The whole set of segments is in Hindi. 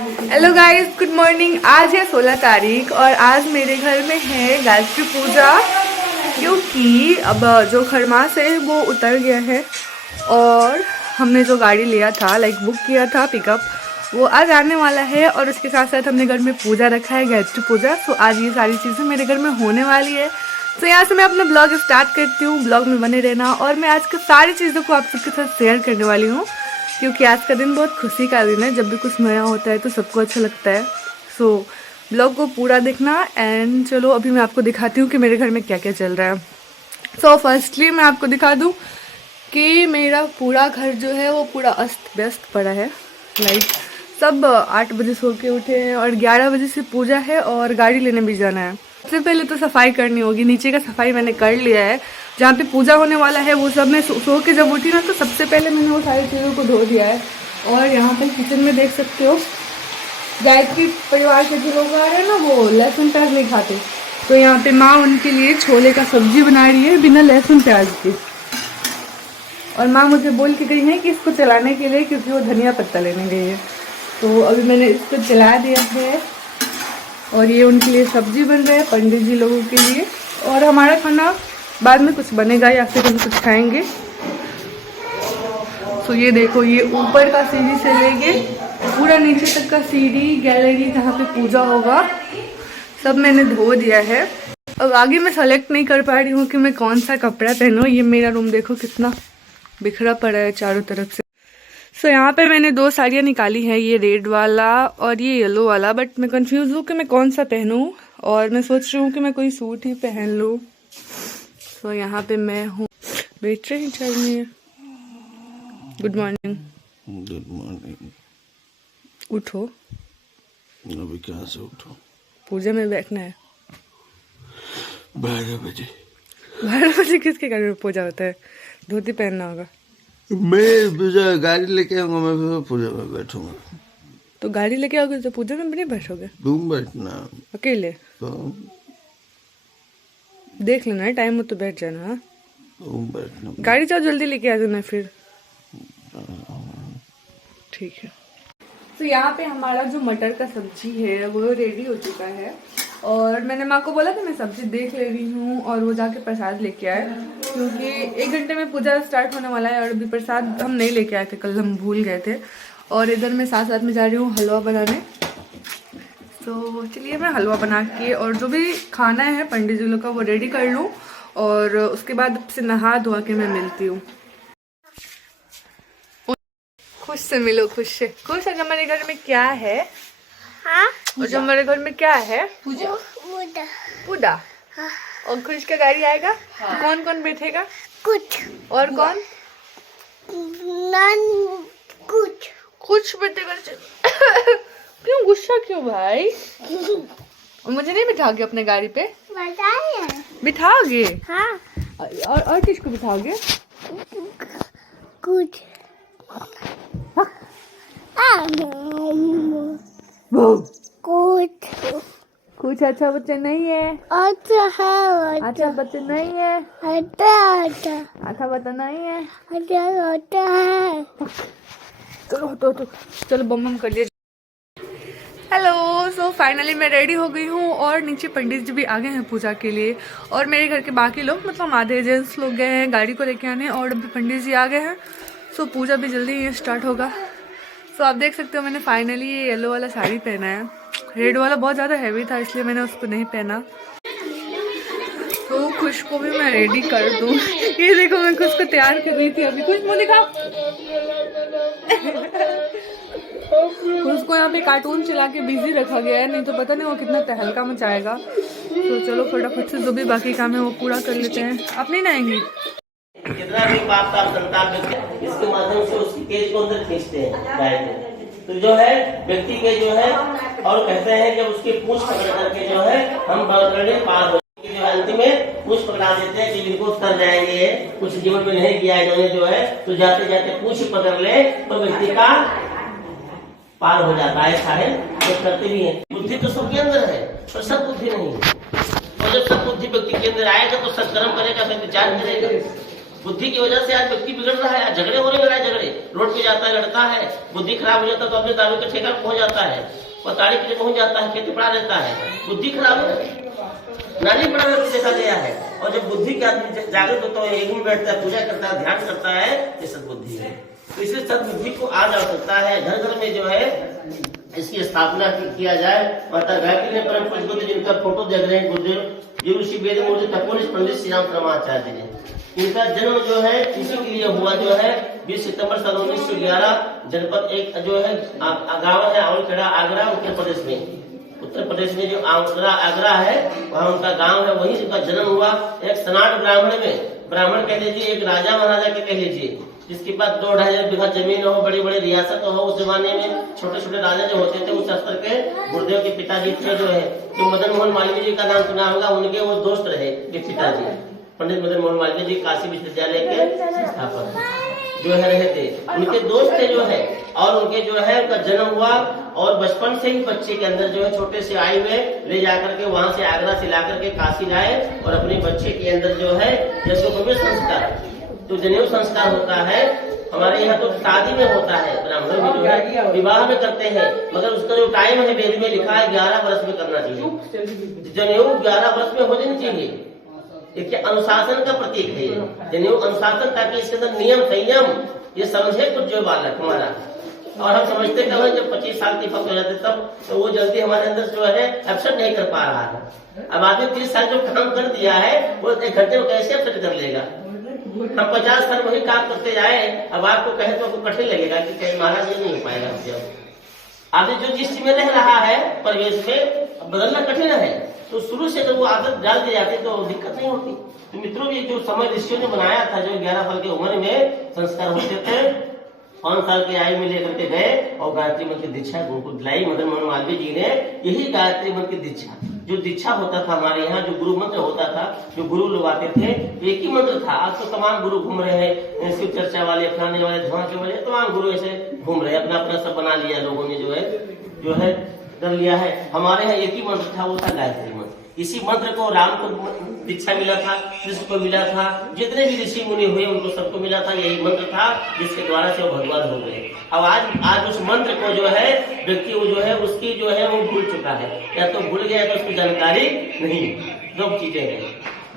Hello guys, good morning. आज है 16 तारीख और आज मेरे घर में है गायत्री पूजा, क्योंकि अब जो खरमास है वो उतर गया है और हमने जो गाड़ी लिया था बुक किया था पिकअप, वो आज आने वाला है। और उसके साथ साथ हमने घर में पूजा रखा है, गायत्री पूजा। तो आज ये सारी चीज़ें मेरे घर में होने वाली है। तो यहाँ से मैं अपना ब्लॉग स्टार्ट करती हूँ, ब्लॉग में बने रहना। और मैं आज की सारी चीज़ों को आप सबके साथ शेयर करने वाली हूँ, क्योंकि आज का दिन बहुत खुशी का दिन है। जब भी कुछ नया होता है तो सबको अच्छा लगता है। सो ब्लॉग को पूरा देखना। एंड चलो अभी मैं आपको दिखाती हूँ कि मेरे घर में क्या क्या चल रहा है। सो फर्स्टली मैं आपको दिखा दूँ कि मेरा पूरा घर जो है वो पूरा अस्त व्यस्त पड़ा है। सब 8 बजे सो के उठे हैं और 11 बजे से पूजा है और गाड़ी लेने भी जाना है। सबसे पहले तो सफाई करनी होगी। नीचे का सफाई मैंने कर लिया है, जहाँ पे पूजा होने वाला है वो सब मैं सो के जब उठी ना तो सबसे पहले मैंने वो सारी चीज़ों को धो दिया है। और यहाँ पर किचन में देख सकते हो, गायत्री परिवार के जो लोग आ रहे हैं ना वो लहसुन प्याज नहीं खाते, तो यहाँ पे माँ उनके लिए छोले का सब्जी बना रही है बिना लहसुन प्याज के। और माँ मुझे बोल के गई है कि इसको चलाने के लिए, क्योंकि वो धनिया पत्ता लेने गई है। तो अभी मैंने इसको चला दिया है और ये उनके लिए सब्जी बन रहा है, पंडित जी लोगों के लिए। और हमारा खाना बाद में कुछ बनेगा या फिर हम कुछ खाएंगे। तो ये देखो, ये ऊपर का सीढ़ी से लेके पूरा नीचे तक का सीढ़ी, गैलरी जहाँ पे पूजा होगा, सब मैंने धो दिया है। अब आगे मैं सेलेक्ट नहीं कर पा रही हूँ कि मैं कौन सा कपड़ा पहनूँ। ये मेरा रूम देखो कितना बिखरा पड़ा है चारों तरफ से। सो यहाँ पे मैंने 2 साड़ियाँ निकाली हैं, ये रेड वाला और ये येलो वाला। बट मैं कंफ्यूज हूँ कि मैं कौन सा पहनूँ, और मैं सोच रही हूँ कि मैं कोई सूट ही पहन लूँ। तो यहाँ पे मैं हूँ, बैठ रही चाय में। Good morning. Good morning. उठो, अभी कहाँ से उठो? पूजा में बैठना है। 12 बजे। 12 बजे किसके घर में पूजा होता है? धोती पहनना होगा। मैं पूजा गाड़ी लेके आऊंगा, मैं फिर पूजा में बैठूंगा। तो गाड़ी लेके आओगे तो पूजा में भी नहीं बैठोगे? तुम बैठना अकेले? तो देख लेना है, टाइम हो तो बैठ जाना। हाँ, तुम बैठना। गाड़ी जाओ, जल्दी लेके आ जाना फिर। ठीक है। तो यहाँ पे हमारा जो मटर का सब्जी है वो रेडी हो चुका है। और मैंने माँ को बोला था मैं सब्जी देख ले रही हूँ और वो जाके प्रसाद लेके आए, क्योंकि 1 घंटे में पूजा स्टार्ट होने वाला है। और अभी प्रसाद हम नहीं लेके आए थे, कल हम भूल गए थे। और इधर मैं साथ साथ में जा रही हूँ हलवा बनाने। तो चलिए मैं हलवा बना के और जो भी खाना है पंडित जी लोग का वो रेडी कर लूँ, और उसके बाद से नहा धोआ के मैं मिलती हूँ। खुश से मिलो, खुश से। खुश है, हमारे घर में क्या है? हाँ? और जो हमारे घर में क्या है? पूजा। पूजा। हाँ। और खुश का गाड़ी आएगा। हाँ। तो कौन कौन बैठेगा? कुछ। और कौन? कुछ बैठेगा। क्यों गुस्सा क्यों भाई? और मुझे नहीं बिठाओगे अपने गाड़ी पे? बिठाओगे? हाँ। और किसको बिठाओगे? कुछ। कुछ अच्छा बच्चा नहीं है। अच्छा है। अच्छा बच्चा नहीं है। अच्छा बच्चा नहीं है। चलो बम बम कर लिया। हेलो। सो फाइनली मैं रेडी हो गई हूँ और नीचे पंडित जी भी आ गए हैं पूजा के लिए। और मेरे घर के बाकी लोग, मतलब आधे जेंट्स लोग गए हैं गाड़ी को लेके आने, और अभी पंडित जी आ गए हैं। सो पूजा भी जल्दी ही स्टार्ट होगा। सो आप देख सकते हो मैंने फाइनली ये येलो वाला साड़ी पहना है। रेड वाला बहुत ज़्यादा हैवी था इसलिए मैंने उसको नहीं पहना। तो खुश को भी मैं रेडी कर दूँ। ये देखो मैं खुश को तैयार कर रही थी अभी। खुश मुँह दिखाओ। खुश को यहाँ पे कार्टून चला के बिजी रखा गया है, नहीं तो पता नहीं वो कितना तहलका मचाएगा। तो चलो फटाफट से जो भी बाकी काम है वो पूरा कर लेते हैं। आप नहीं नहाएंगी? कितना भी पाप का संतान इसके माध्यम से उसकी तेज को अंदर खींचते हैं गाय। तो जो है व्यक्ति के जो है, और कहते हैं जब उसकी पूंछ पकड़ करके जो है हम पार हो जो अंतिम में पूंछ पकड़ा देते हैं कि बिल्कुल तर जाएंगे, कुछ जीवन में नहीं किया इन्होंने जो है, तो जाते जाते पूंछ पकड़ ले तो व्यक्ति का पार हो जाता है। ऐसा है तो करते भी है। बुद्धि तो सबके अंदर है पर सद्बुद्धि नहीं है। और जब सद्बुद्धि व्यक्ति के अंदर आएगा तो सत्कर्म करेगा, फिर विचार करेगा। बुद्धि की वजह से आज व्यक्ति बिगड़ रहा है, झगड़े हो रहे, लड़ाई झगड़े, रोड पे जाता है लड़ता है, बुद्धि खराब हो जाता है तो अपने दारू के ठेका पहुंच जाता है, पताड़ी पे पहुंच जाता है, खेती पड़ा रहता है, बुद्धि खराब है, नाली पड़ा देखा गया है। और जब बुद्धि के आदमी जागृत होता है, एक में बैठता है, पूजा करता है, ध्यान करता है, ये सद्बुद्धि है। तो इसलिए सद्बुद्धि को आज आवश्यकता है, घर घर में जो है इसकी स्थापना किया जाए। माता गायत्री ने परम पूज्य बुद्ध जिनका फोटो देख रहे हैं, गुरुदेव जी ऋषि वेद मूर्ति तपोनिष पंडित श्री राम परमाचार्य जी, इनका जन्म जो है इसी के लिए हुआ जो है 20 सितंबर साल 1911, जनपद एक जो है गाँव है आवलखेड़ा, आगरा, उत्तर प्रदेश में। उत्तर प्रदेश में जो आगरा है वहाँ उनका गांव है, वहीं उनका जन्म हुआ। एक सनाट ब्राह्मण में, ब्राह्मण कह लीजिए, एक राजा महाराजा के कह लीजिए, जिसके पास 2-2.5 बीघा जमीन हो, बड़ी बड़ी रियासत हो। उस जमाने में छोटे छोटे राजा जो होते थे उस स्तर के गुरुदेव के पिताजी थे जो है, जो मदन मोहन मालवीय जी का नाम सुना होगा, उनके वो दोस्त रहे ये पिताजी, पंडित मदन मोहन मालवीय जी काशी विश्वविद्यालय के संस्थापक जो है रहे थे, उनके दोस्त थे जो है। और उनके जो है उनका जन्म हुआ और बचपन से ही बच्चे के अंदर जो है छोटे से आए हुए ले जाकर के वहां से आगरा से ला करके काशी लाए और अपने बच्चे के अंदर जो है यज्ञोपवीत संस्कार, तो जनेऊ संस्कार होता है हमारे यहाँ तो शादी में होता है, ब्राह्मणों में जो है विवाह में करते हैं, मगर उसका जो टाइम है वेद में लिखा है 11 वर्ष में करना चाहिए। जनेऊ 11 वर्ष में हो जानी चाहिए, एक अनुशासन का प्रतीक है ये जनेऊ, अनुशासन, ताकि इसके अंदर नियम संयम ये समझे कुछ जो बालक हमारा। और हम समझते कब है जब 25 साल की पक हो जाते तब, तो वो जल्दी हमारे अंदर जो है एब्सेंट नहीं कर पा रहा है। अब आदमी 30 साल जो काम कर दिया है वो 1 घंटे में कैसे एब्सेंट कर लेगा। हम 50 साल वही काम करते जाए, अब आपको कहे तो आपको कठिन लगेगा कि कहीं महाराज ये नहीं हो पाएगा। जब आदमी जो जिस में रह रहा है परिवेश में बदलना कठिन है, तो शुरू से जब वो आदत डाल दी जाती तो दिक्कत नहीं होती। तो मित्रों ये जो समय ऋषियों ने बनाया था, जो 11 साल की उम्र में संस्कार होते थे, 5 साल की आयु में लेकर के गए और गायत्री मंत्र की दीक्षा उनको दिलाई मदन मोहन मालवीय जी ने। यही गायत्री मंत्र की दीक्षा, जो दीक्षा होता था हमारे यहाँ, जो गुरु मंत्र होता था, जो गुरु लोग आते थे, एक ही मंत्र था। आज तो तमाम गुरु घूम रहे हैं, शिव चर्चा वाले, फलाने वाले, धमाके वाले, तमाम गुरु ऐसे घूम रहे हैं, अपना अपना सब बना लिया लोगों ने जो है कर लिया है। हमारे यहाँ एक ही मंत्र था, वो था गायत्री मंत्र। इसी मंत्र को राम को दीक्षा मिला था, कृष्ण को मिला था, जितने भी ऋषि मुनि हुए उनको सबको मिला था, यही मंत्र था जिसके द्वारा से वो भगवान हो गए। अब आज उस मंत्र को जो है व्यक्ति वो जो है उसकी जो है वो भूल चुका है, या तो भूल गया तो उसकी जानकारी नहीं, 2 चीजें हैं,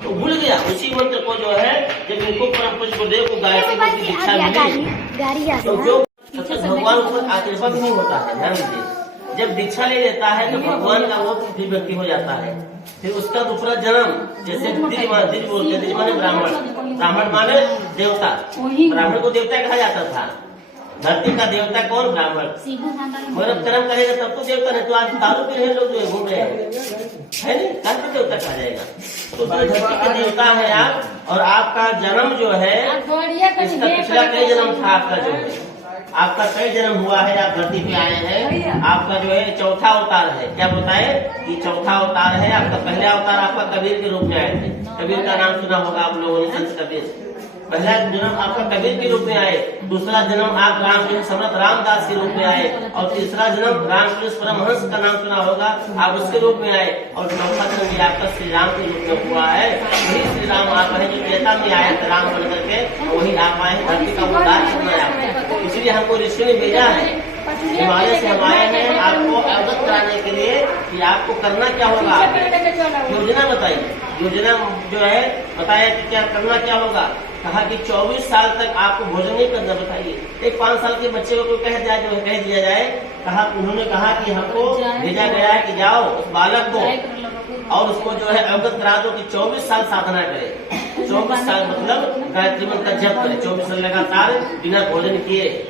तो भूल गया उसी मंत्र को जो है। जब इनको परम पूज्य गुरुदेव को गायत्री मंत्र की दीक्षा मिली तो जो भगवान ऊपर आशीर्वाद नहीं होता है, ध्यान दीजिए, जब दीक्षा ले लेता है तो भगवान का वो व्यक्ति हो जाता है। फिर उसका दूसरा जन्म, जैसे द्विज बोलते हैं, द्विज माने ब्राह्मण, ब्राह्मण माने देवता, ब्राह्मण को देवता कहा जाता था। धरती का देवता कौन? ब्राह्मण। मगर कर्म करेगा तब तो देवता, नहीं तो आज दारू पी रहे लोग जो घूम रहे हैं, है नहीं, कहाँ पे देवता कहा जाएगा। तो धरती के देवता है आप, और आपका जन्म जो है इसका पिछला कई जन्म था आपका, जो है आपका कई जन्म हुआ है, आप धरती पे आए हैं, आपका जो है 4था अवतार है। क्या बताए कि 4था अवतार है आपका। पहला अवतार आपका कबीर के रूप में आए थे, कबीर का नाम सुना होगा आप लोगों ने, संत कबीर। पहला जन्म आपका कबीर के रूप में आए, दूसरा जन्म आप रामकृष्ण समर्थ रामदास के रूप में आए, और तीसरा जन्म रामकृष्ण परमहंस का नाम सुना होगा, आप उसके रूप में आए, और चौथा जन्म आपका श्री राम के रूप में हुआ है। वही श्री राम आप है जो त्रेता में आए थे राम बन करके, वही आप आए हैं धरती का उद्धार करना है। इसलिए हमको ऋषि ने भेजा है, हिमालय से हम आए हैं आपको अवगत कराने के लिए कि आपको करना क्या होगा। योजना बताइए, योजना जो है बताया कि क्या करना क्या होगा। कहा कि 24 साल तक आपको भोजन नहीं करना। बताइए, एक 5 साल के बच्चे को कोई कह दिया जाए, कहा उन्होंने कहा कि हमको भेजा गया है कि जाओ उस बालक को और उसको जो है अवगत करा दो कि 24 साल साधना करे। 24 साल मतलब गायत्री मंत्र का जप करे, 24 साल लगातार बिना भोजन किए।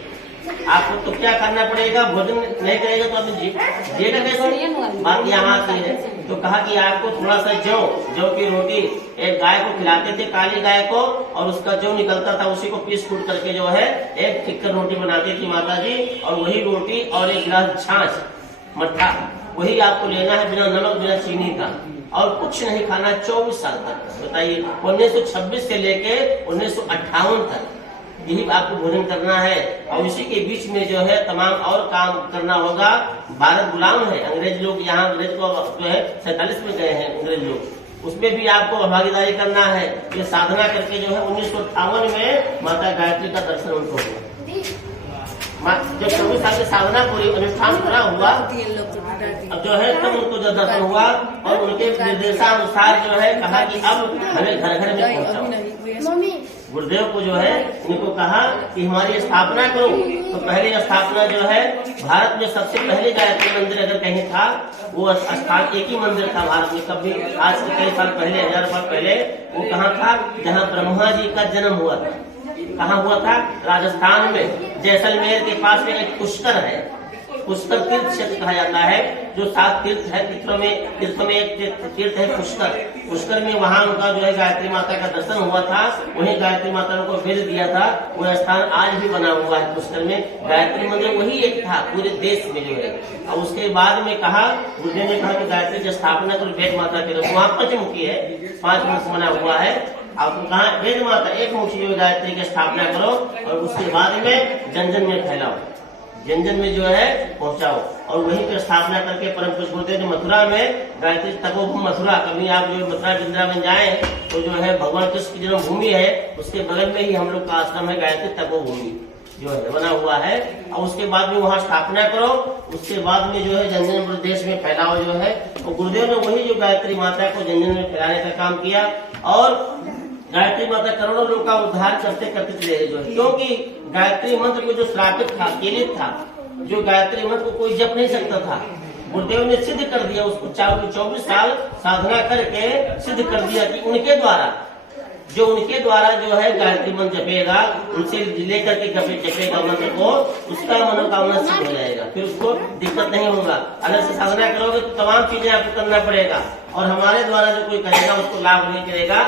आपको तो क्या करना पड़ेगा, भोजन नहीं करेगा तो अभी जिएगा कैसे, बात यहाँ आती है। तो कहा कि आपको थोड़ा सा जौ की रोटी एक गाय को खिलाते थे, काली गाय को, और उसका जौ निकलता था उसी को पीस कूट करके जो है एक ठिक्कर रोटी बनाती थी माता जी, और वही रोटी और 1 गिलास छाछ मट्ठा वही आपको लेना है, बिना नमक बिना चीनी का, और कुछ नहीं खाना 24 साल तक। बताइए, 1926 से लेके 1958 तक यही आपको भोजन करना है, और इसी के बीच में जो है तमाम और काम करना होगा। भारत गुलाम है, अंग्रेज लोग यहाँ अंग्रेज को जो है 47 में गए हैं अंग्रेज लोग, उसमें भी आपको भागीदारी करना है। ये साधना करके जो है 1958 में माता गायत्री का दर्शन उनको हुआ। जब 24 साल की साधना पूरी अनुष्ठान पूरा हुआ, अब जो है तब उनको जो दर्शन हुआ और उनके निर्देशानुसार जो है कहा कि अब हमें घर घर में पहुंचाओ। गुरुदेव को जो है उनको कहा कि हमारी स्थापना करो। तो पहली स्थापना जो है भारत में सबसे पहले गायत्री मंदिर अगर कहीं था, वो स्थान एक ही मंदिर था भारत में। कभी आज से कई साल पहले, 1000 साल पहले, वो कहाँ था? जहाँ ब्रह्मा जी का जन्म हुआ था। कहाँ हुआ था? राजस्थान में जैसलमेर के पास में एक पुष्कर है। पुष्कर तीर्थ क्षेत्र कहा जाता है, जो 7 तीर्थ है। तीर्थों में एक तीर्थ है पुष्कर। पुष्कर में वहाँ उनका जो है गायत्री माता का दर्शन हुआ था। उन्हें गायत्री माता को भेज दिया था। वो स्थान आज भी बना हुआ है पुष्कर में। गायत्री मंदिर वही एक था पूरे देश में जो है। और उसके बाद में कहा, गुरुदेव ने कहा कि गायत्री की स्थापना करो वेद माता के रूप। वहाँ पंचमुखी है, 5 वर्ष बना हुआ है। आपको कहा वेद माता एक मुखी गायत्री की स्थापना करो और उसके बाद में जन जन में फैलाओ, जन जन में जो है पहुंचाओ। और वहीं पर स्थापना करके परम पूज्य गुरुदेव ने मथुरा में गायत्री तपोभूमि मथुरा, कभी आप जो मथुरा वृंदावन जाए तो जो है भगवान कृष्ण की जन्मभूमि है, उसके बगल में ही हम लोग का आश्रम है गायत्री तपोभूमि जो है बना हुआ है। और उसके बाद में वहाँ स्थापना करो, उसके बाद में जो है जन जन प्रदेश में फैलाओ जो है। और गुरुदेव ने वही जो गायत्री माता को जन जन में फैलाने का काम किया। और गायत्री माता करोड़ों लोगों का उद्धार करते करते चले गए जो है। क्योंकि गायत्री मंत्र को जो श्रापित था, केलित था, जो गायत्री मंत्र को कोई जप नहीं सकता था, गुरुदेव ने सिद्ध कर दिया उसको। 24 साल साधना करके सिद्ध कर दिया कि उनके द्वारा जो है गायत्री मंत्र जपेगा, उनसे लेकर के जपेगा मंत्र को, उसका मनोकामना सिद्ध हो जाएगा। फिर उसको दिक्कत नहीं होगा। अलग से साधना करोगे तो तमाम चीजें आपको करना पड़ेगा। और हमारे द्वारा जो कोई करेगा उसको लाभ नहीं करेगा।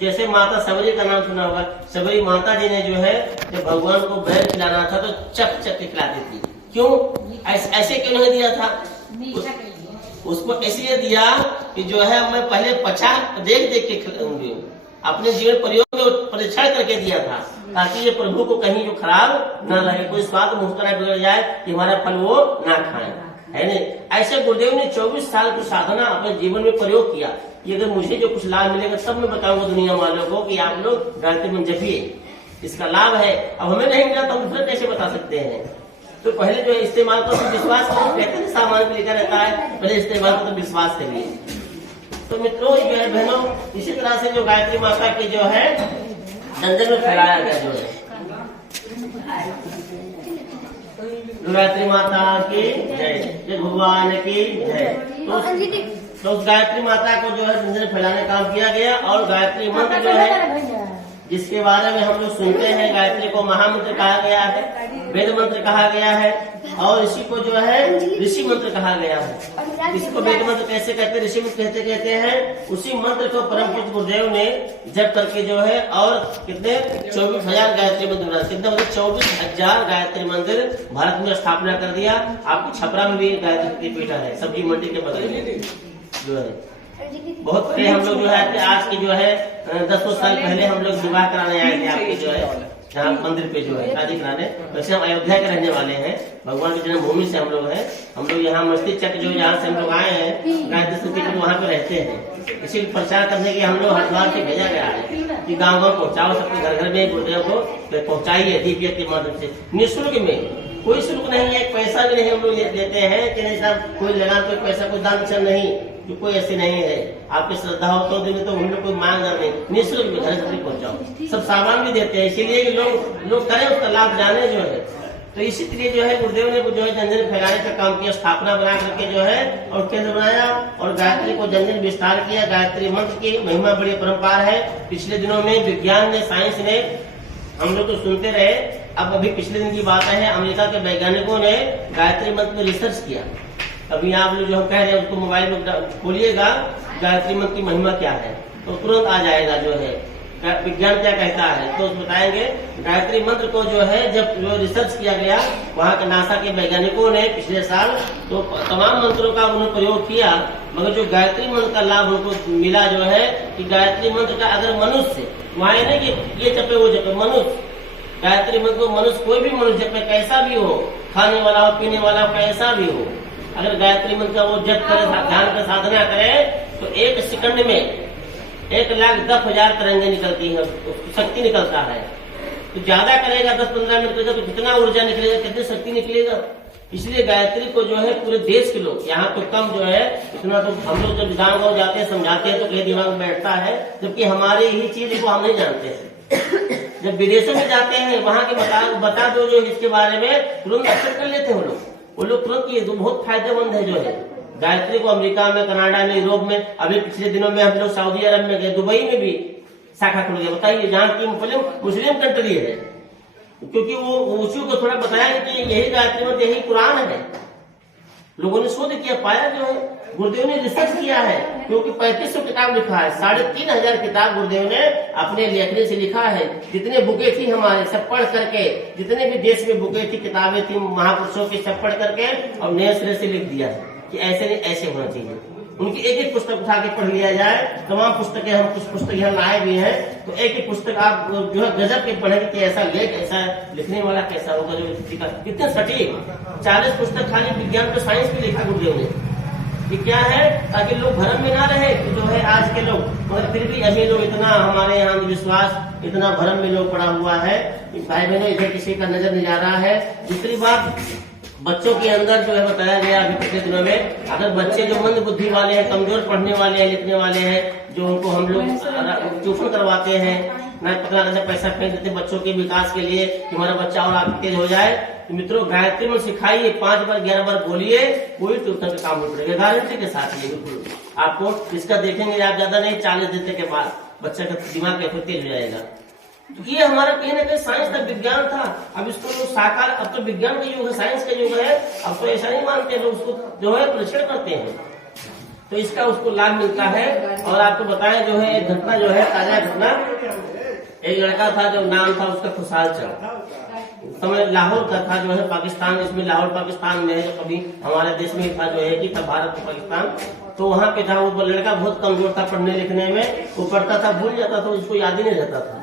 जैसे माता सबरी का नाम सुना होगा। सबरी माता जी ने जो है जब भगवान को बैर खिलाना था तो चक चक के खिलाती थी। क्यों? ऐसे क्यों नहीं दिया था? उसको इसलिए दिया कि जो है मैं पहले पचा देख के खिलाऊंगी, अपने जीवन प्रयोग में परीक्षण करके दिया था, ताकि ये प्रभु को कहीं जो खराब न रहे, कोई स्वाद मुंह का बिगड़ जाए कि हमारा फल वो ना खाए, है नहीं। ऐसे गुरुदेव ने 24 साल की साधना अपने जीवन में प्रयोग किया कि अगर मुझे जो कुछ लाभ मिलेगा सब मैं बताऊंगा दुनिया वालों को कि आप लोग गायत्री मंत्र जपिए, इसका लाभ है। अब हमें नहीं मिला तो हम दूसरे कैसे बता सकते हैं? तो पहले जो है इस्तेमाल करो, विश्वास करो। कहते हैं सामान भी लेकर रहता है, पहले इस्तेमाल करो तो विश्वास करिए। तो मित्रों जो है बहनों, इसी तरह से जो गायत्री माता की जो है जन जन में फैलाया गया जो है। गायत्री माता की जय, जय भगवान की जय। तो उस गायत्री माता को जो है जन जन फैलाने का काम किया गया। और गायत्री मंत्र जो है जिसके बारे में हम लोग सुनते हैं, गायत्री को महामंत्र कहा गया है, वेद मंत्र कहा गया है, और इसी को जो है ऋषि मंत्र कहा गया है। इसको वेद मंत्र कैसे कहते हैं, ऋषि मंत्र कहते हैं। उसी मंत्र को परम पूज्य गुरुदेव ने जप करके जो है और कितने 24,000 गायत्री मंदिर बना, कितना मतलब 24,000 गायत्री मंदिर भारत में स्थापना कर दिया। आपको छपरा में भी गायत्री पीठ है, सब्जी मंडी के बगल में जो है। बहुत पहले हम लोग जो है आज के जो है 10 साल पहले हम लोग विवाह कराने आए थे आपके जो है जहाँ मंदिर पे जो है शादी कराने। वैसे हम अयोध्या के रहने वाले हैं, भगवान की जन्मभूमि से हम लोग हैं। हम लोग यहाँ मस्ती चक जो यहाँ से हम लोग आए हैं, गायत्री के वहाँ पे रहते हैं। इसी प्रचार करने के हम लोग हरिद्वार से भेजा गया है कि गाँव गाँव पहुँचाओ, सबके घर घर में गुरुदेव को पहुँचाइए दिव्य के माध्यम से, निःशुल्क में। कोई शुल्क नहीं है, पैसा भी नहीं हम लोग देते हैं कि नहीं साहब कोई लगा कोई पैसा कोई दान चल नहीं, कोई ऐसी नहीं है। आपकी श्रद्धा हो तो दिन तो हम लोग कोई मांग नहीं, निःशुल्क में घर से पहुँचाओ। सब सामान भी देते हैं, इसीलिए कि लोग करें उसका लाभ जाने जो है। तो इसी तरह जो है गुरुदेव ने जो है जन जन फैलाने का काम किया, स्थापना बना करके जो है और केंद्र बनाया और गायत्री को जन जन विस्तार किया। गायत्री मंत्र की महिमा बड़ी परंपरा है। पिछले दिनों में विज्ञान ने, साइंस ने, हम लोग तो सुनते रहे, अब अभी पिछले दिन की बात है, अमेरिका के वैज्ञानिकों ने गायत्री मंत्र में रिसर्च किया। अभी आप लोग जो हम कह रहे हैं उसको मोबाइल में खोलिएगा, गायत्री मंत्र की महिमा क्या है तो तुरंत आ जाएगा जो है विज्ञान क्या कहता है, तो बताएंगे। गायत्री मंत्र को जो है जब जो रिसर्च किया गया वहाँ के नासा के वैज्ञानिकों ने पिछले साल, तो तमाम मंत्रों का उन्होंने प्रयोग किया, मगर जो गायत्री मंत्र का लाभ उनको मिला जो है कि गायत्री मंत्र का अगर मनुष्य, वहाँ नहीं कि ये जपे वो जपे, मनुष्य गायत्री मंत्र को मनुष्य कोई भी मनुष्य जपे, कैसा भी हो, खाने वाला हो पीने वाला हो कैसा भी हो, अगर गायत्री मंत्र का वो जप करे, ध्यान का साधना करे तो 1 सेकंड में 1,10,000 तरंगे निकलती है, शक्ति निकलता है। तो ज्यादा करेगा 10-15 मिनट करेगा तो कितना ऊर्जा निकलेगा, कितनी शक्ति निकलेगा। इसलिए गायत्री को जो है पूरे देश के लोग, यहाँ तो कम जो है इतना, तो हम लोग जब गाँव जाते हैं समझाते हैं तो कहीं दिमाग में बैठता है, जबकि हमारे ही चीज को हम नहीं जानते हैं। जब विदेशों में जाते हैं वहाँ के बता दो जो इसके बारे में, तुरंत एक्सेप्ट कर लेते हैं वो लोग तुरंत। ये तो बहुत फायदेमंद है जो है गायत्री को। अमेरिका में, कनाडा में, यूरोप में, अभी पिछले दिनों में हम लोग सऊदी अरब में गए, दुबई में भी शाखा खुल गया। बताइए, जहाँ की मुस्लिम कंट्री है, क्योंकि वो उसी को थोड़ा बताया कि यही गायत्री मंत्र, यही कुरान है। लोगों ने शोध किया, पाया जो है, गुरुदेव ने रिसर्च किया है, क्योंकि 3500 किताब लिखा है, 3,500 किताब गुरुदेव ने अपने लेखने से लिखा है। जितने बुकें थी हमारे, सब पढ़ करके, जितने भी देश में बुकें थी, किताबें थी महापुरुषों की, सब पढ़ करके और नए सिरे से लिख दिया कि ऐसे नहीं, ऐसे होना चाहिए। उनकी एक एक पुस्तक उठा के पढ़ लिया जाए। तमाम पुस्तकें, हम कुछ पुस्तक यहाँ लाए भी हैं, तो एक एक पुस्तक आप जो है गजब के पढ़ेंगे कि ऐसा लेख, ऐसा लिखने वाला कैसा होगा, जो कितने सटीक। 40 पुस्तक खाली विज्ञान पे, साइंस पे लिखा गुरुदेव ने। ये क्या है, ताकि लोग भ्रम में ना रहे जो है आज के लोग, मगर फिर भी अभी लोग इतना, हमारे यहाँ विश्वास इतना भ्रम में लोग पड़ा हुआ है। भाई बहनों, इधर किसी का नजर नहीं जा रहा है। दूसरी बात, बच्चों के अंदर जो है बताया गया अभी पिछले दिनों में, अगर बच्चे जो मंद बुद्धि वाले हैं, कमजोर पढ़ने वाले हैं, लिखने वाले हैं, जो उनको हम लोग ट्यूशन करवाते हैं, ना पता कैसे पैसा फेंक देते बच्चों के विकास के लिए कि हमारा बच्चा और आगे तेज हो जाए, तो मित्रों गायत्री में सिखाइए, 5 बार 11 बार बोलिए, कोई ट्यूशन का काम नहीं पड़ेगा, गारंटी के साथ। ये बिल्कुल आपको इसका देखेंगे आप, ज्यादा नहीं 40 दिन के बाद बच्चे का दिमाग कैसे तेज हो जाएगा। तो ये हमारा कहीं ना कहीं साइंस था, विज्ञान था। अब इसको लोग साकार, अब तो विज्ञान का युग है, साइंस का युग है, अब तो ऐसा नहीं मानते लोग, उसको जो है परीक्षण करते हैं, तो इसका उसको लाभ मिलता है। और आपको बताया जो है एक घटना जो है, ताजा घटना, एक लड़का था जो नाम था उसका खुशहाल चंद, समय लाहौर का था जो है पाकिस्तान, इसमें लाहौर पाकिस्तान में है, जो कभी हमारे देश में था जो है कि था भारत और पाकिस्तान। तो वहाँ पे था वो लड़का, बहुत कमजोर था पढ़ने लिखने में, वो पढ़ता था भूल जाता था, उसको याद ही नहीं रहता था।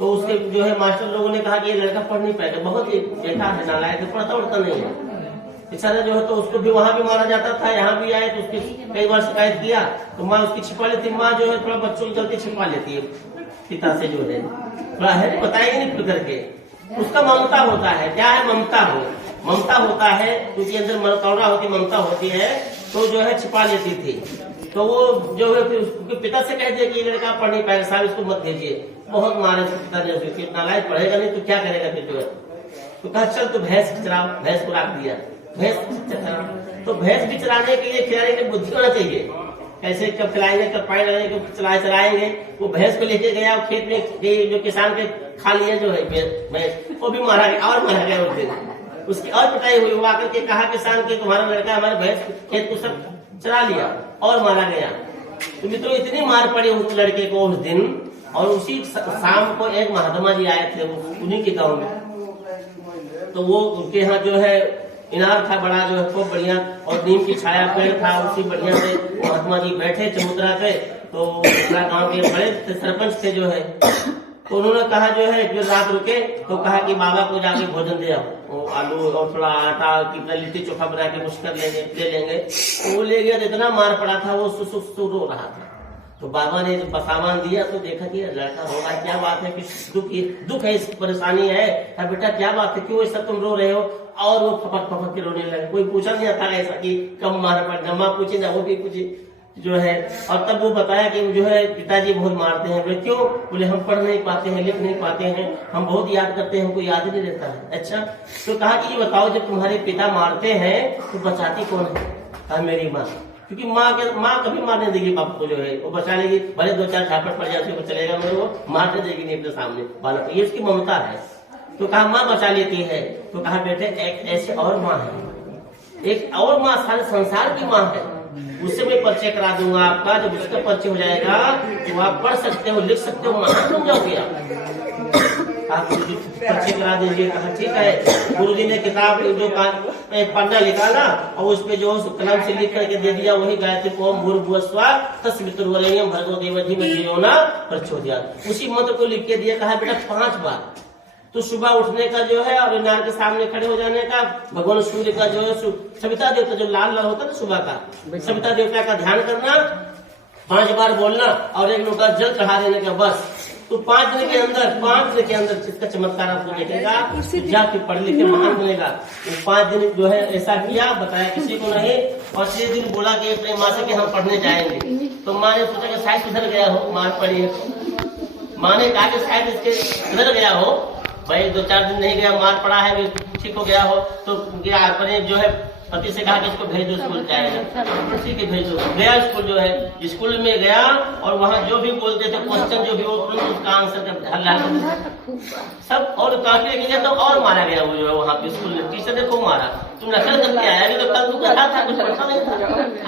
तो उसके जो है मास्टर लोगों ने कहा कि ये लड़का पढ़ नहीं पाएगा, बहुत ही बेटा है, नालायक है, पढ़ता उड़ता नहीं है, इस तरह जो है। तो उसको भी वहाँ भी मारा जाता था, यहाँ भी आए तो उसकी कई बार शिकायत किया, तो माँ उसकी छिपा लेती। माँ जो है थोड़ा बच्चों की गलती छिपा लेती है पिता से, जो है थोड़ा है, बताएगी नहीं खुल करके। उसका ममता होता है, क्या है, ममता होता है, क्योंकि अंदर मनोकामना होती, ममता होती है, तो जो है छिपा लेती थी। तो वो जो है फिर उसके पिता से कह दिया कि ये लड़का पढ़ नहीं पाएगा, साहब इसको मत भेजिए। बहुत मारे पिता ने, नालायक पढ़ेगा नहीं तो क्या करेगा फिर जो है। तो कहा चल तो भैंस चराओ, भैंस को रख दिया, भैंस चराओ। तो भैंस भी चलाने के लिए, खिलाने के लिए बुद्धि होना चाहिए, कैसे कब खिलाएंगे, कब पानी डालेंगे, कब चलाएंगे। वो भैंस को लेके गया खेत में, जो किसान के खा लिया जो है भैंस, वो भी मारा गया और मारा गया उस दिन, उसकी और पिटाई हुई। वो आकर के कहा किसान के, तुम्हारा लड़का हमारे भैंस खेत को सब चला लिया और मारा गया। तो मित्रों इतनी मार पड़ी उस लड़के को उस दिन। और उसी शाम को एक महात्मा जी आए थे उन्हीं के गांव में, तो वो उनके यहाँ जो है इनार था बड़ा, जो है खूब बढ़िया, और नीम की छाया पेड़ था, उसी बढ़िया से महात्मा जी बैठे चबूतरा पे। तो गांव के बड़े सरपंच थे जो है, तो उन्होंने कहा जो है फिर रात रुके, तो कहा कि बाबा को जाके भोजन दे आओ, आलू और थोड़ा आटा की लिट्टी चोखा बना के कुछ कर लेंगे, ले लेंगे। तो वो ले गया, तो इतना मार पड़ा था, वो सु रो रहा था। तो बाबा ने जब सामान दिया तो देखा कि लड़का रो रहा है, क्या बात है, कुछ दुख है, इसकी परेशानी है, बेटा क्या बात है, क्यों ऐसा तुम रो रहे हो। और वो फपक के रोने लगे। कोई पूछा नहीं आता ऐसा कि कम मार पड़, माँ पूछी ना, वो भी पूछी जो है। और तब वो बताया कि जो है पिताजी बहुत मारते हैं। बोले क्यों? बोले हम पढ़ नहीं पाते हैं, लिख नहीं पाते हैं, हम बहुत याद करते हैं, हमको याद नहीं रहता है। अच्छा, तो कहा कि ये बताओ जब तुम्हारे पिता मारते हैं तो बचाती कौन है? कहा मेरी माँ, क्योंकि माँ कभी मारने देगी बाप को, जो है वो बचा लेगी, भले 2-4 झापट पड़ जाए तो चलेगा, मगर वो मारने देगी नहीं अपने सामने बालक, ये उसकी ममता है। तो कहा माँ बचा लेती है। तो कहा बेटे एक ऐसे और माँ है, एक और माँ सारे संसार की माँ है, उससे मैं परिचय करा दूंगा आपका। जब उसका परिचय हो जाएगा तो आप पढ़ सकते हो, लिख सकते हो, महान बन जाओगे आप परिचय करा दीजिए। कहा ठीक है। गुरुजी ने किताब जो पन्ना निकाला और उस पे जो कलम से लिख करके दे दिया, वही गायत्री ओम भूर्भुवस्सुवः तत्सवितुर्वरेण्यं भर्गो देवस्य धीमहि यो नः प्रचोदयात्, उसी मंत्र को लिख के दिया। कहा बेटा 5 बार। तो सुबह उठने का जो है और इनार के सामने खड़े हो जाने का, भगवान सूर्य का जो है सविता देवता जो लाल लाल होता है ना सुबह का, सविता देवता का ध्यान करना, 5 बार बोलना और 1 लोटा जल चढ़ा देने का बस। तो 5 दिन के अंदर जिसका चमत्कार आपको देखेगा, जाके पढ़ लिख के महान बनेगा। 5 दिन जो है ऐसा किया, बताया किसी को नहीं। और 6 दिन बोला कि अपने माँ से कि हम पढ़ने जाएंगे। तो माँ ने सोचा कि शायद सुधर गया हो, मार पड़ी है। माँ ने कहा कि शायद इसके सुधर गया हो, भाई 2-4 दिन नहीं गया, मार पड़ा है, ठीक हो गया हो। तो अपने जो है पति से कहा कि इसको भेज दो, स्कूल जाएगा। ठीक है, भेज दो। गया स्कूल, जो है स्कूल में गया और वहाँ जो भी बोलते थे क्वेश्चन, जो भी वो उसका आंसर सब, और काफी लेके गया तो और मारा गया वो जो है वहाँ पे स्कूल में। टीचर ने खूब मारा, तुम नकल करके आया, अभी तो कल तू कहा था, कुछ पढ़ा नहीं था,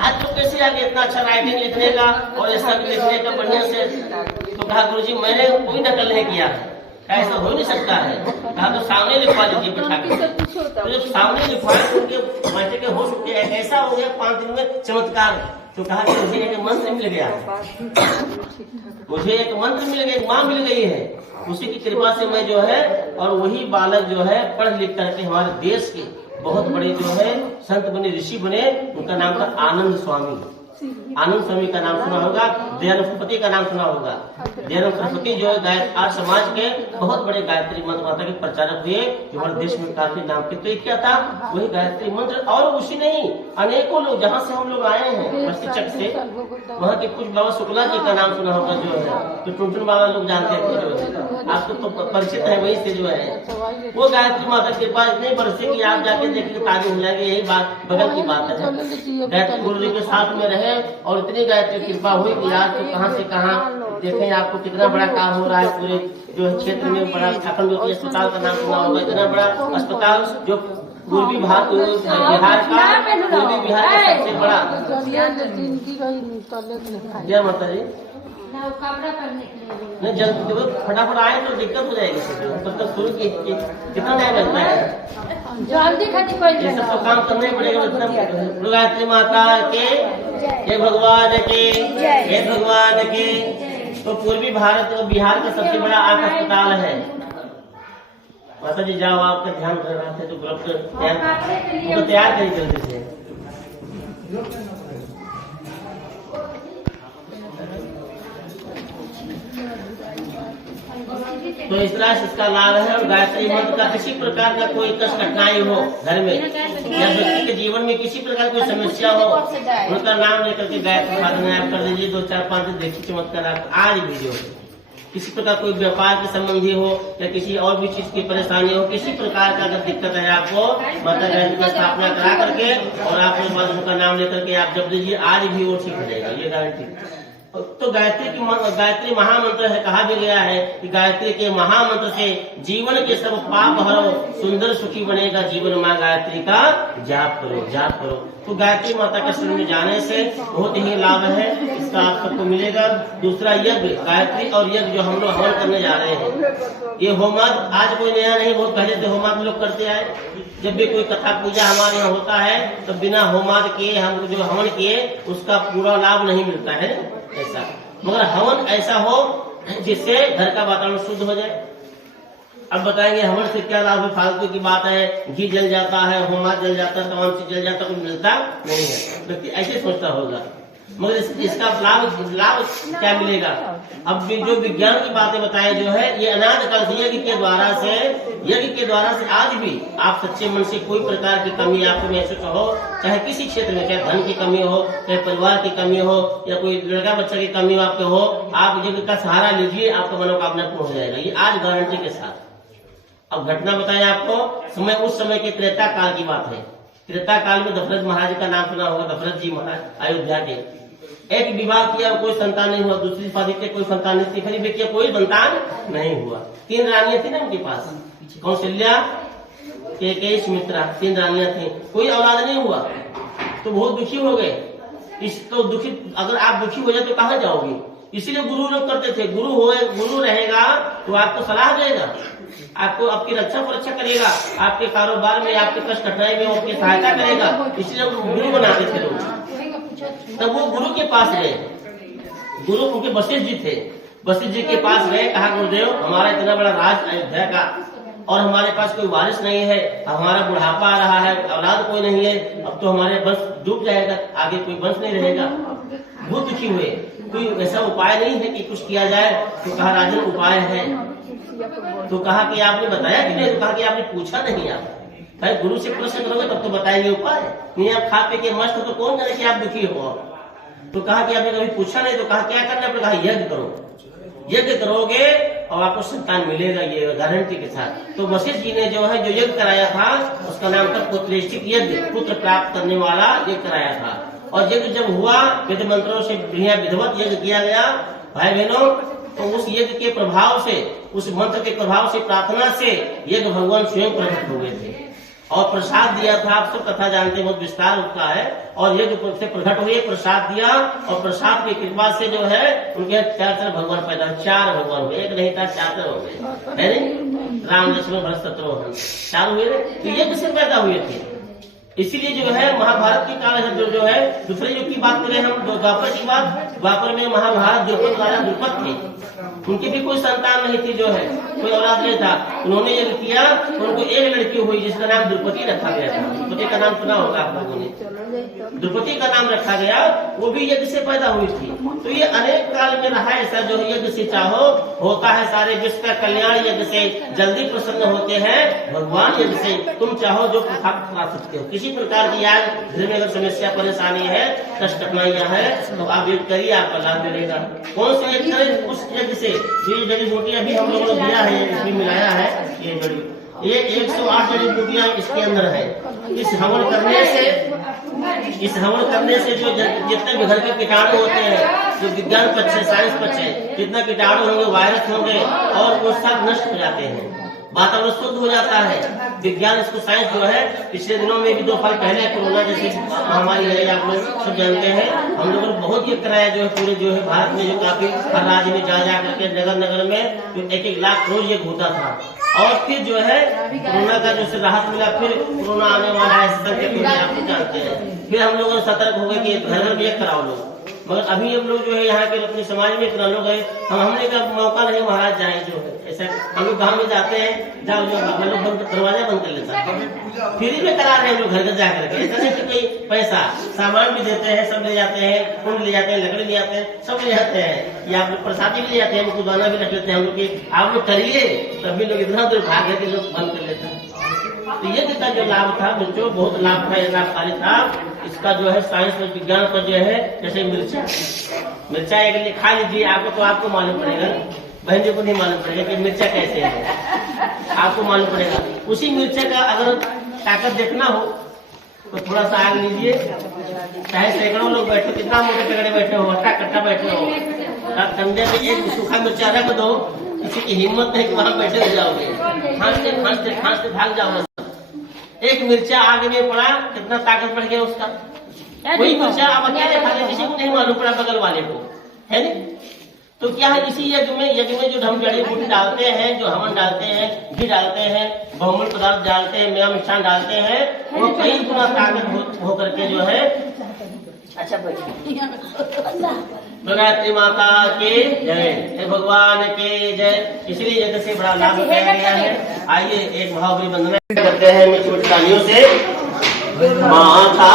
आज तो कैसे आ गया इतना अच्छा राइटिंग लिखने का और ऐसा भी लिखने का बढ़िया से। तो कहा गुरुजी मैंने कोई नकल नहीं किया है, ऐसा हो नहीं सकता है। कहा तो सामने लिखवा लीजिए बिठा के। तो जब सामने लिखवाए तो उनके बच्चे के होश उठ गया, ऐसा हो गया 5 दिन में चमत्कार। तो कहा कि मुझे एक मंत्र मिल गया, मुझे एक मंत्र मिल गया, एक माँ मिल गई है, उसी की कृपा से मैं जो है, और वही बालक जो है पढ़ लिख करके हमारे देश के बहुत बड़े जो है संत बने, ऋषि बने। उनका नाम था आनंद स्वामी। आनंद स्वामी का नाम सुना होगा, दयानंद सरस्वती का नाम सुना होगा। दयानंद सरस्वती जो है आज समाज के बहुत बड़े गायत्री मंत्र माता के प्रचारक हुए, जो हमारे देश में काफी नाम के। तो क्या था वही गायत्री मंत्र, और उसी नहीं अनेकों लोग, जहाँ से हम लोग आए हैं प्रशिक्षक से, वहाँ के कुछ बाबा शुक्ला जी का नाम सुना होगा जो है, तो टुनटुन बाबा लोग जानते थे जो है, आपको तो परिचित है वही से जो है। वो गायत्री माता के पास इतने बरसे की आप जाके देखिए तारीफ हो जाएगी, यही बात बगल की बात है। गायत्री गुरु जी के साथ में रहे और इतनी गायत्री कृपा हुई कि आज तो कहाँ से कहाँ देखें, आपको कितना बड़ा काम हो रहा है पूरे जो है क्षेत्र में। बड़ा अखंड ज्योति अस्पताल का नाम सुना होगा, इतना बड़ा अस्पताल जो पूर्वी बिहार का सबसे बड़ा। जय माता जी। नहीं जल्दी फटाफट आए तो दिक्कत हो जाएगी, तब तक शुरू कितना टाइम लगता है, ये सब तो काम करना ही पड़ेगा। गायत्री माता के, हे भगवान के, हे भगवान के। तो पूर्वी भारत और बिहार का सबसे बड़ा आंख अस्पताल है। माता जी जाओ, आपका ध्यान कर रहा था तो ग्रुप तैयार करिए जल्दी से। तो इस तरह से इसका लाभ है। और गायत्री मंत्र का किसी प्रकार का कोई कष्ट कठिनाई हो घर में या व्यक्ति के जीवन में किसी प्रकार कोई समस्या हो, उनका नाम लेकर के गायत्री साधना आप कर लीजिए। 2-4-5 दिन देखिए चमत्कार आप आज वीडियो। किसी प्रकार कोई व्यापार के संबंधी हो या किसी और भी चीज की परेशानी हो, किसी प्रकार का अगर दिक्कत है आपको, माता गायत्री की स्थापना करा करके और आप उनका नाम लेकर के आप जब लीजिए, आज भी वो ठीक हो जाएगा, ये गारंटी। तो गायत्री महामंत्र है, कहा भी गया है कि गायत्री के महामंत्र से जीवन के सब पाप हरो, सुंदर सुखी बनेगा जीवन। माँ गायत्री का जाप करो, जाप करो। तो गायत्री माता के शरण में जाने से बहुत ही लाभ है, इसका आप सबको मिलेगा। दूसरा यज्ञ, गायत्री और यज्ञ जो हम लोग हवन करने जा रहे हैं, ये होमाद आज कोई नया नहीं, बहुत पहले से होमाद लोग करते आए। जब भी कोई कथा पूजा हमारे यहाँ होता है तो बिना होमाद किए हम जो हवन किए उसका पूरा लाभ नहीं मिलता है ऐसा। मगर हवन ऐसा हो जिससे घर का वातावरण शुद्ध हो जाए। अब बताएंगे हवन से क्या लाभ है, फालतू की बात है, घी जल जाता है, होमाद जल जाता है, तमाम चीज जल जाता है, कुछ मिलता नहीं है। व्यक्ति ऐसे सोचता होगा, मगर इसका लाभ क्या मिलेगा। अब जो विज्ञान की बातें बताए जो है, ये अनाद काल से यज्ञ के द्वारा से आज भी आप सच्चे मन से कोई प्रकार की कमी आपको महसूस हो, चाहे किसी क्षेत्र में, चाहे धन की कमी हो, चाहे परिवार की कमी हो, या कोई लड़का बच्चा की कमी आपके हो, आप यज्ञ का सहारा लीजिए, आपका मनोकामना पूर्ण हो जाएगा, ये आज गारंटी के साथ। अब घटना बताएं आपको, समय उस समय के त्रेता काल की बात है। त्रेता काल में दशरथ महाराज का नाम सुना होगा, दशरथ जी महाराज अयोध्या के। एक विवाह किया, कोई संतान नहीं हुआ, दूसरी शादी की कोई संतान नहीं थी, फिर भी किया, कोई संतान नहीं हुआ। 3 रानियां थी ना उनके पास, कौशल्या, कैकेयी, सुमित्रा, 3 रानियां थी, कोई औलाद नहीं हुआ। तो बहुत दुखी हो गए। तो दुखी, अगर आप दुखी हो जाए तो कहाँ जाओगे, इसीलिए गुरु लोग करते थे। गुरु रहेगा तो आपको सलाह देगा, आपको आपकी रक्षा सुरक्षा करेगा, आपके कारोबार में, आपके कष्ट कठिनाई में आपकी सहायता करेगा, इसलिए गुरु बनाते थे लोग। तब वो गुरु के पास गए, गुरु उनके वशिष्ठ जी थे, वशिष्ठ जी के पास गए, कहा गुरुदेव हमारा इतना बड़ा राज अयोध्या का और हमारे पास कोई वारिस नहीं है, हमारा बुढ़ापा आ रहा है, औलाद कोई नहीं है, अब तो हमारे वंश डूब जाएगा, आगे कोई वंश नहीं रहेगा। बहुत दुखी हुए। कोई ऐसा उपाय नहीं है कि कुछ किया जाए। तो कहा राजन उपाय है। तो कहा कि आपने बताया कि नहीं? तो कहा कि आपने पूछा नहीं। आप भाई गुरु से प्रश्न करोगे तब तो बताएंगे उपाय, नहीं आप खा पी के मस्त हो तो कौन जाने कि आप दुखी हो। तो कहा कि आपने कभी पूछा नहीं। तो कहा क्या करना है? कहा यज्ञ करो, यज्ञ करोगे और आपको संतान मिलेगा, ये गारंटी के साथ। तो वशिष्ठ जी ने जो है जो यज्ञ कराया था उसका नाम था पुत्रेष्टिक यज्ञ, पुत्र प्राप्त करने वाला यज्ञ कराया था। और यज्ञ जब हुआ वेद मंत्रों से बढ़िया विधिवत यज्ञ किया गया भाई बहनों, तो उस यज्ञ के प्रभाव से, उस मंत्र के प्रभाव से, प्रार्थना से यज्ञ भगवान स्वयं प्रकट हो गए थे और प्रसाद दिया था। आप सब कथा जानते हैं, बहुत विस्तार उसका है। और यज्ञ से प्रकट हुए, प्रसाद दिया और प्रसाद की कृपा से जो है उनके 4 भगवान पैदा, 4 भगवान हुए, एक नहीं था 4 हो गए, है नहीं? राम लक्ष्मण भरत शत्रुघ्न 4 हुए। तो यज्ञ से पैदा हुए थे। इसीलिए जो है महाभारत की काल है जो है दूसरे युग की बात करें हम, द्वापर की बात, द्वापर में महाभारत द्रुपद राजा द्रुपद थे, उनकी भी कोई संतान नहीं थी, जो है कोई औलाद नहीं था। उन्होंने यज्ञ किया, उनको एक लड़की हुई जिसका नाम द्रुपदी रखा गया था। द्रुपदी का नाम सुना होगा आप लोगों ने, द्रुपदी का नाम रखा गया, वो भी यज्ञ से पैदा हुई थी। तो ये अनेक काल में रहा ऐसा जो यज्ञ से चाहो होता है, सारे विश्व का कल्याण यज्ञ से, जल्दी प्रसन्न होते हैं भगवान यज्ञ से। तुम चाहो जो पा सकते हो, किसी प्रकार की याद घर में अगर समस्या परेशानी है, कष्ट कठिनाइयां है, तो आप यज्ञ करिए, आपका लाभ मिलेगा। कौन सा यज्ञ करें? उस यज्ञ से ये जड़ी बूटियां भी हम लोगों ने दिया है, इसमें मिलाया है ये जड़ी, ये 108 जड़ी बूटियां इसके अंदर है। इस हवन करने से जो जितने भी घर के कीटाणु होते हैं, जो विज्ञान पक्ष है, साइंस पक्ष है, जितना कीटाणु होंगे, वायरस होंगे, और वो सब नष्ट हो जाते हैं, वातावरण शुद्ध हो जाता है। विज्ञान इसको, साइंस जो है, पिछले दिनों में भी 2 साल पहले कोरोना जैसी महामारी है, आप लोग सब जानते हैं, हम लोगों ने बहुत ये कराया जो है पूरे जो है भारत में, जो काफी हर राज्य में जा करके नगर में जो 1-1 लाख रोज ये होता था। और फिर जो है कोरोना का जो राहत मिला, फिर कोरोना आने वाला है, आप जानते हैं। फिर हम लोग सतर्क हो गए कि घर में भी कराओ लोग, मगर अभी हम लोग जो है यहाँ के अपने समाज में करा लोग है, हमने का मौका नहीं महाराज जाए जो है ऐसा। हम लोग गाँव में जाते हैं, जाओ जो हम लोग दरवाजा बंद कर लेता है, फ्री में करा रहे हैं हम लोग घर घर जा करके। ऐसा नहीं कि कोई पैसा, सामान भी देते हैं, सब ले जाते हैं, फूल ले जाते हैं, लकड़ी ले जाते हैं, सब ले जाते हैं, या प्रसादी भी ले जाते हैं, गुजाना भी रख लेते हैं हम लोग की, आप लोग करिए। तभी लोग इतना दूर भाग के लोग बंद कर लेते हैं। तो ये जितना जो लाभ था बच्चों, बहुत लाभ था, लाभकारी था। इसका जो है साइंस और विज्ञान पर जो है, जैसे मिर्चा एक खा लीजिए, आपको मालूम पड़ेगा, बहन जी को नहीं मालूम पड़ेगा कि मिर्चा कैसे है, आपको मालूम पड़ेगा। उसी मिर्चा का अगर ताकत देखना हो तो थोड़ा सा आग लीजिए, चाहे सैकड़ों लोग बैठे, कितना मोटे तगड़े बैठे हो, हट्टा कट्टा बैठे हो, कंधे में एक सूखा मिर्चा रख दो, किसी की हिम्मत नहीं कि वहां बैठे हो जाओगे, खांसते भाग जाओगे। एक मिर्चा आगे में पड़ा, कितना ताकत बढ़ गया उसका। वही मिर्चा आप अकेले खा ले, किसी को नहीं मालूम पड़ा, बगल वाले को, है नहीं? तो क्या है, इसी यज्ञ में जो हम जड़ी बूटी डालते हैं, जो हवन डालते हैं, घी डालते हैं, बहुमूल्य पदार्थ डालते हैं, मेवा मिष्ठान डालते हैं, वो कई गुना ताकत हो करके जो है। अच्छा प्रगति माता के जय, भगवान के जय। इसलिए यज्ञ से बड़ा लाभ उठाया गया है। आइए एक भावभरी वंदना करते हैं मिठी तालियों से। माता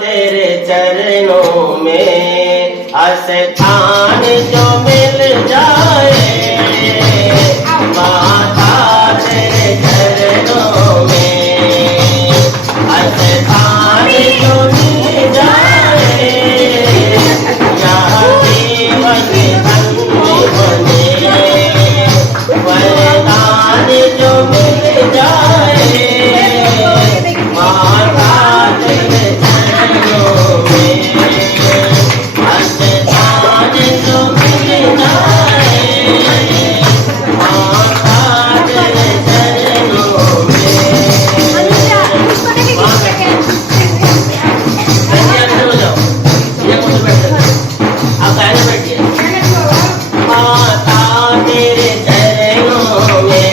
तेरे चरणों में आस्थान जो मिल जाए, माता तेरे चरणों में आस्थान जो मिल जाए, यहाँ जीवन धन्य बने, वरदान जो मिल जाए, माता तेरे चरणों में आस्थान जो मिल जाए, माता तेरे चरणों में। आप आगे बैठिए। माता तेरे चरणों में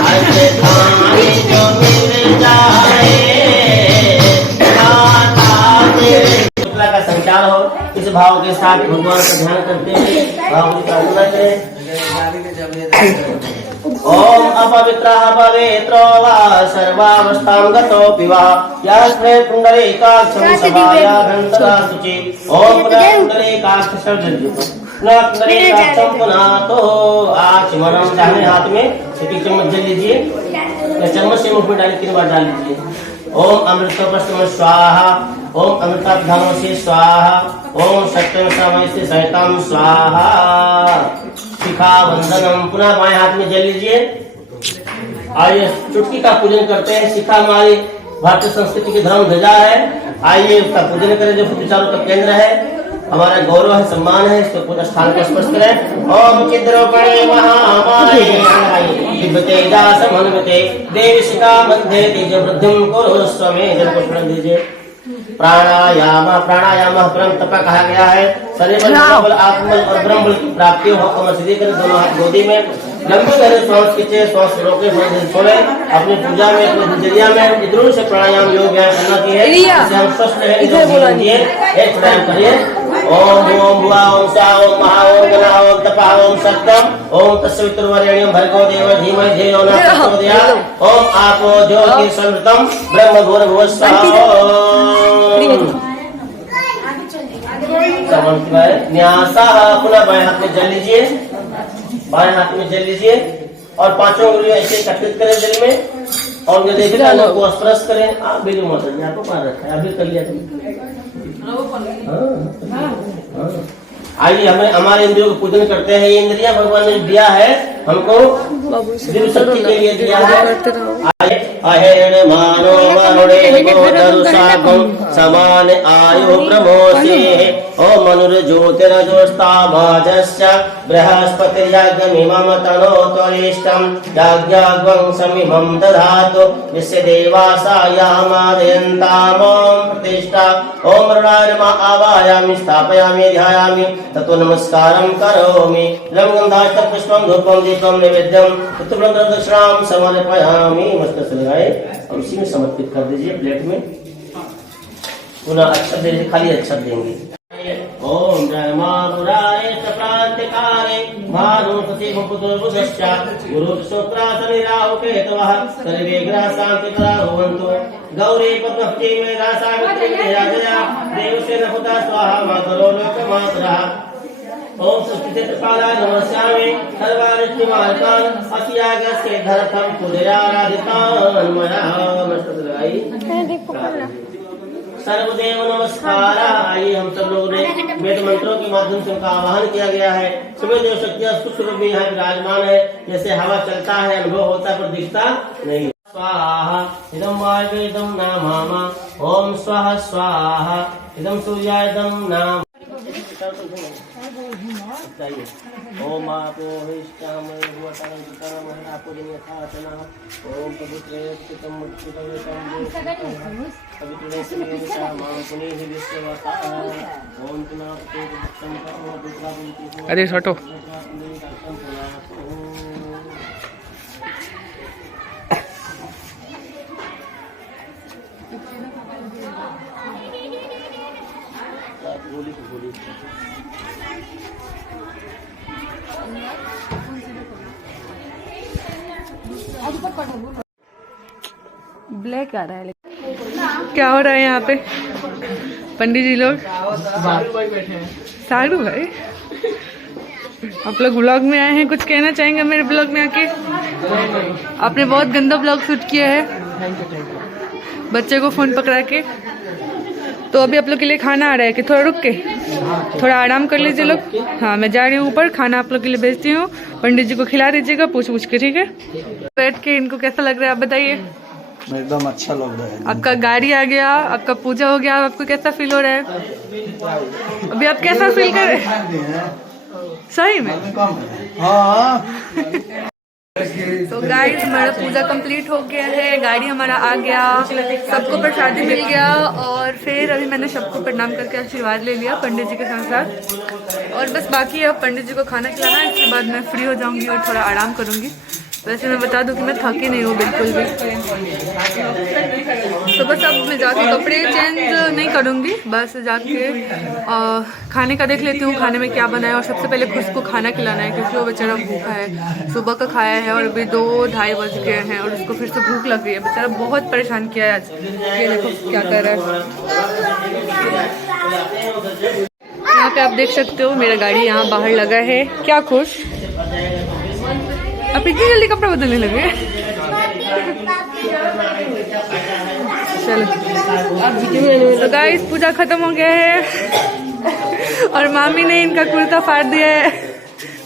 आस्थान जो मिल जाए, माता तेरे का संचार हो। इस भाव के साथ भगवान का ध्यान करते हुए भाव की प्रार्थना करें। ओम अपवित्रः पवित्रो वा सर्वावस्थां गतोऽपि वा यास्मे पुण्डरीकाक्षं सभायाभ्यन्तरा शुचि ओम पुनः पुण्डरीकाक्षं पुनः तो आचमनम दाहिने हाथ में एक चम्मच जल लीजिए, चम्मच से मुख में डालिए, 3 बार डाल लीजिए। ओम अमृतोपस्म स्वाहा, ओम अमृताभिधानों से स्वाहा, ओम सत्यम समय से सहितम स्वाहा। शिखा वंदनम, पुनः बाएं हाथ में जल लीजिए। आइए चुटकी का पूजन करते हैं। शिखा हमारी भारतीय संस्कृति की धर्म ध्वजा है। आइए उसका पूजन करें, जो विचारों का केंद्र है, हमारा गौरव है, सम्मान है। इसको पूरा स्थान को स्पर्श करें। ओम चिद्रोपणे महामाये दिव्यतेजा समन्विते देवी शिखा मध्ये तेज वृद्धिं कुरु स्वमे। जल को प्रण दीजिए। प्राणायाम, प्राणायाम परम तप कहा गया है। शरीर बल, आत्मबल और ब्रह्म बल की प्राप्ति हो। अमर सिद्धि करें, दोनों हाथ गोदी में लंबी करे, श्वास खींचे, श्वास रोके, छोड़े। अपनी पूजा में, अपनी दिनचर्या में इधर से प्राणायाम योग व्यायाम करना चाहिए, जिससे हम स्वस्थ रहें। एक प्राणायाम करिए। ओम ओम भुवा ओम सा ओम महा ओम गणा ओम तपा ओम सत्यम ओम तस्वितुर्वरेण्यं भर्गो देव धीमहि धियो न प्रचोदयात्। ओम आपो ज्योति संवृतम ब्रह्म भूर्भुवस्सुः। न्यासा, पुनः बाएं हाथ में जल लीजिए। बाएं हाथ में जल लीजिए और 5 उंगलियां ऐसे एकत्रित करें जल में और कानों को स्पर्श करें। आप बिल्कुल मत करिए, आपको पार रखा है, अभी कर लिया। आइए हमें हमारे इंद्रियों को पूजन करते हैं। ये इंद्रिया भगवान ने दिया है हमको, दिव्य शक्ति के लिए दिया है। अहेण मानो वरुणे गोदरुषागम समान आयु प्रमोषे। ओम मनुर्ज्योतिरजोस्ताभाजस्य बृहस्पतिर्यज्ञमिमं तनोत्वरिष्टं यज्ञाग्वं समिमं दधातु यस्य देवासायामादयन्तामों प्रतिष्ठा। ओम मृणाय नमः आवाहयामि स्थापयामि ध्यायामि ततो नमस्कारं करोमि। गंधाष्ट पुष्पं धूपं दीपं नैवेद्यं तत्फलं दक्षिणां समर्पयामि। मस्तक से लगाए और उसी में समर्पित कर दीजिए प्लेट में। पुनः अक्षत दीजिए, खाली अक्षत देंगे। ओम जयमानुराय प्रांतिकारे भानुपति भूपुतो बुधश्च गुरु शुक्रासनि राहु केतवः सर्वे ग्रह शांतिकरा भवन्तु। गौरी पद्मवती मेधा सावित्री विजया देवसेन हुता स्वाहा मातरो लोकमातरः। ओम सुस्थितिपालाय नमस्यामि सर्वारिष्टिमार्गान् अस्यागस्य धरथं पूजयाराधितान् मया। नमस्ते लगाई सर्वदेव नमस्कार। आइए हम सब लोगों ने वेद मंत्रों के माध्यम से उनका आवाहन किया गया है। सभी देव शक्तियां सुख रूप में यहाँ विराजमान है। जैसे हवा चलता है, अनुभव होता है, पर दिखता नहीं। स्वाहा इदं वायवे इदं नामामा ओम स्वाहा स्वाहा इदं सूर्याय इदं नाम। ओम आपो हिष्टामय भूतानि पितामह आपो दिनखातना ओम पवित्रेत्तम मुक्तितम पवित्रेत्तम मां पुनीहि विश्ववासा ओम तुनाते दुक्खं कर्म दुर्गावती। अरे हटो। ब्लैक आ रहा है। क्या हो रहा है यहाँ पे? पंडित जी लोग सारू भाई, आप लोग ब्लॉग में आए हैं, कुछ कहना चाहेंगे मेरे ब्लॉग में आके? आपने बहुत गंदा ब्लॉग शूट किया है बच्चे को फोन पकड़ा के। तो अभी आप लोग के लिए खाना आ रहा है कि थोड़ा रुक के थोड़ा आराम कर लीजिए लोग। हाँ, मैं जा रही हूँ ऊपर, खाना आप लोग के लिए भेजती हूँ। पंडित जी को खिला दीजिएगा पूछ के, ठीक है? बैठ के इनको कैसा लग रहा है आप बताइए। एकदम अच्छा लग रहा है। आपका गाड़ी आ गया, आपका पूजा हो गया, आपको कैसा फील हो रहा है अभी? आप कैसा फील कर रहे हैं सही में? हाँ। तो गाइस हमारा पूजा कंप्लीट हो गया है, गाड़ी हमारा आ गया, सबको प्रसादी मिल गया और फिर अभी मैंने सबको प्रणाम करके आशीर्वाद ले लिया पंडित जी के साथ साथ। और बस बाकी है पंडित जी को खाना खिलाना, इसके बाद मैं फ्री हो जाऊंगी और थोड़ा आराम करूंगी। वैसे मैं बता दूं कि मैं थकी नहीं हूँ बिल्कुल भी। तो बस अब मैं जाके कपड़े चेंज नहीं करूँगी, बस जाके खाने का देख लेती हूँ खाने में क्या बना है। और सबसे पहले खुद को खाना खिलाना है क्योंकि वो बेचारा भूखा है, सुबह का खाया है और अभी 2-2:30 बज गए हैं और उसको फिर से भूख लग रही है। बेचारा बहुत परेशान किया है आज। ये देखो क्या कर रहा है। यहाँ पे आप देख सकते हो मेरा गाड़ी यहाँ बाहर लगा है। क्या खुश, आप इतनी जल्दी कपड़ा बदलने लगे। चलो तो गाइस पूजा खत्म हो गया है और मामी ने इनका कुर्ता फाड़ दिया है।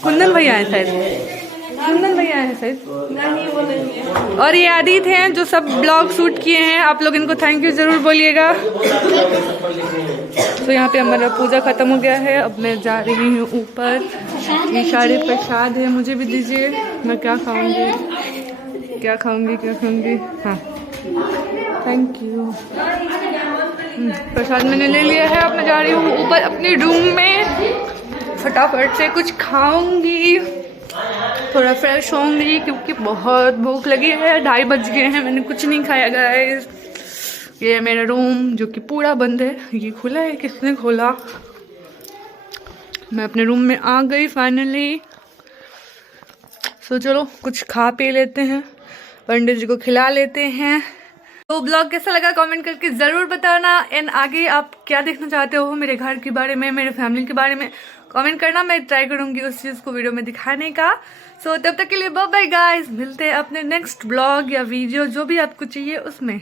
कुंदन भैया है शायद, कुंदन भैया है शायद, और ये आदित्य हैं जो सब ब्लॉग शूट किए हैं। आप लोग इनको थैंक यू जरूर बोलिएगा। तो यहाँ पे हमारा पूजा खत्म हो गया है। अब मैं जा रही हूँ ऊपर। ये सारे प्रसाद है, मुझे भी दीजिए। मैं क्या खाऊंगी क्या खाऊंगी क्या खाऊंगी। हाँ थैंक यू। प्रसाद मैंने ले लिया है। अब मैं जा रही हूँ ऊपर अपने रूम में, फटाफट से कुछ खाऊंगी, थोड़ा फ्रेश होंगी क्योंकि बहुत भूख लगी है। 2:30 बज गए हैं, मैंने कुछ नहीं खाया गाइस। ये है मेरा रूम जो कि पूरा बंद है। ये खुला है, किसने खोला। मैं अपने रूम में आ गई फाइनली। सो चलो कुछ खा पी लेते हैं, पंडित जी को खिला लेते हैं। तो ब्लॉग कैसा लगा कमेंट करके ज़रूर बताना। एंड आगे आप क्या देखना चाहते हो मेरे घर के बारे में, मेरे फैमिली के बारे में, कमेंट करना। मैं ट्राई करूंगी उस चीज़ को वीडियो में दिखाने का। सो तब तक के लिए बाय बाय गाइस। मिलते हैं अपने नेक्स्ट ब्लॉग या वीडियो जो भी आपको चाहिए उसमें।